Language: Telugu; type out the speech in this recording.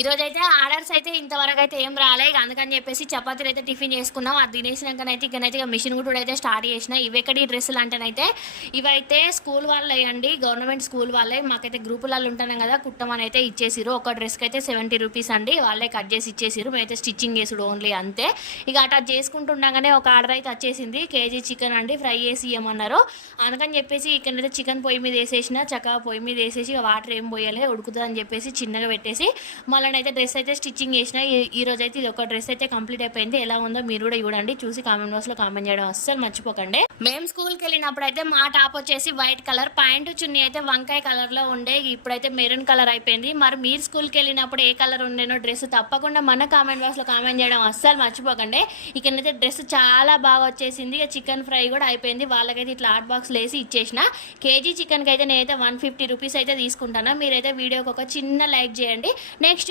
ఈరోజు అయితే ఆర్డర్స్ అయితే ఇంతవరకు అయితే ఏం రాలే. అందుకని చెప్పేసి చపాతీలు అయితే టిఫిన్ చేసుకున్నాం. అది తినేసినాకనైతే ఇకనైతే మిషన్ కూడా అయితే స్టార్ట్ చేసిన. ఇవెక్కడి డ్రెస్సులు అంటేనైతే ఇవైతే స్కూల్ వాళ్ళే అండి, గవర్నమెంట్ స్కూల్ వాళ్ళే. మాకైతే గ్రూపులలో ఉంటున్నాం కదా, కుట్టమని అయితే ఇచ్చేసిరు. ఒక డ్రెస్కి అయితే 70 రూపీస్ అండి, వాళ్ళే కట్ చేసి ఇచ్చేసిరు. మేమైతే స్టిచ్చింగ్ చేసుడు ఓన్లీ అంతే. ఇక అట్లా చేసుకుంటుండగానే ఒక ఆర్డర్ అయితే వచ్చేసింది. కేజీ చికెన్ అండి, ఫ్రై చేసి ఇవ్వమన్నారు. అందుకని చెప్పేసి ఇక్కడైతే చికెన్ పొయ్యి మీద వేసేసిన, చక్కగా పొయ్యి మీద వేసేసి వాటర్ ఏం పోయాలి, ఉడుకుతుంది అని చెప్పేసి చిన్నగా పెట్టేసి అయితే డ్రెస్ అయితే స్టిచ్చింగ్ చేసిన. ఈ రోజు అయితే ఇది ఒక డ్రెస్ అయితే కంప్లీట్ అయిపోయింది. ఎలా ఉందో మీరు కూడా చూడండి, చూసి కామెంట్ బాక్స్ లో కామెంట్ చేయడం అస్సలు మర్చిపోకండి. మేము స్కూల్కి వెళ్ళినప్పుడు అయితే మా టాప్ వచ్చేసి వైట్ కలర్, ప్యాంటు చున్నీ అయితే వంకాయ కలర్ లో ఉండే. ఇప్పుడైతే మెరూన్ కలర్ అయిపోయింది. మరి మీరు స్కూల్కి వెళ్ళినప్పుడు ఏ కలర్ ఉండేనో డ్రెస్ తప్పకుండా మన కామెంట్ బాక్స్ లో కామెంట్ చేయడం అస్సలు మర్చిపోకండి. ఇక్కడైతే డ్రెస్ చాలా బాగా వచ్చేసింది. ఇక చికెన్ ఫ్రై కూడా అయిపోయింది. వాళ్ళకైతే ఇట్లా హాట్ బాక్స్ వేసి ఇచ్చేసిన. కేజీ చికెన్కి అయితే నేనైతే 150 రూపీస్ అయితే తీసుకుంటాను. మీరైతే వీడియోకి ఒక చిన్న లైక్ చేయండి. నెక్స్ట్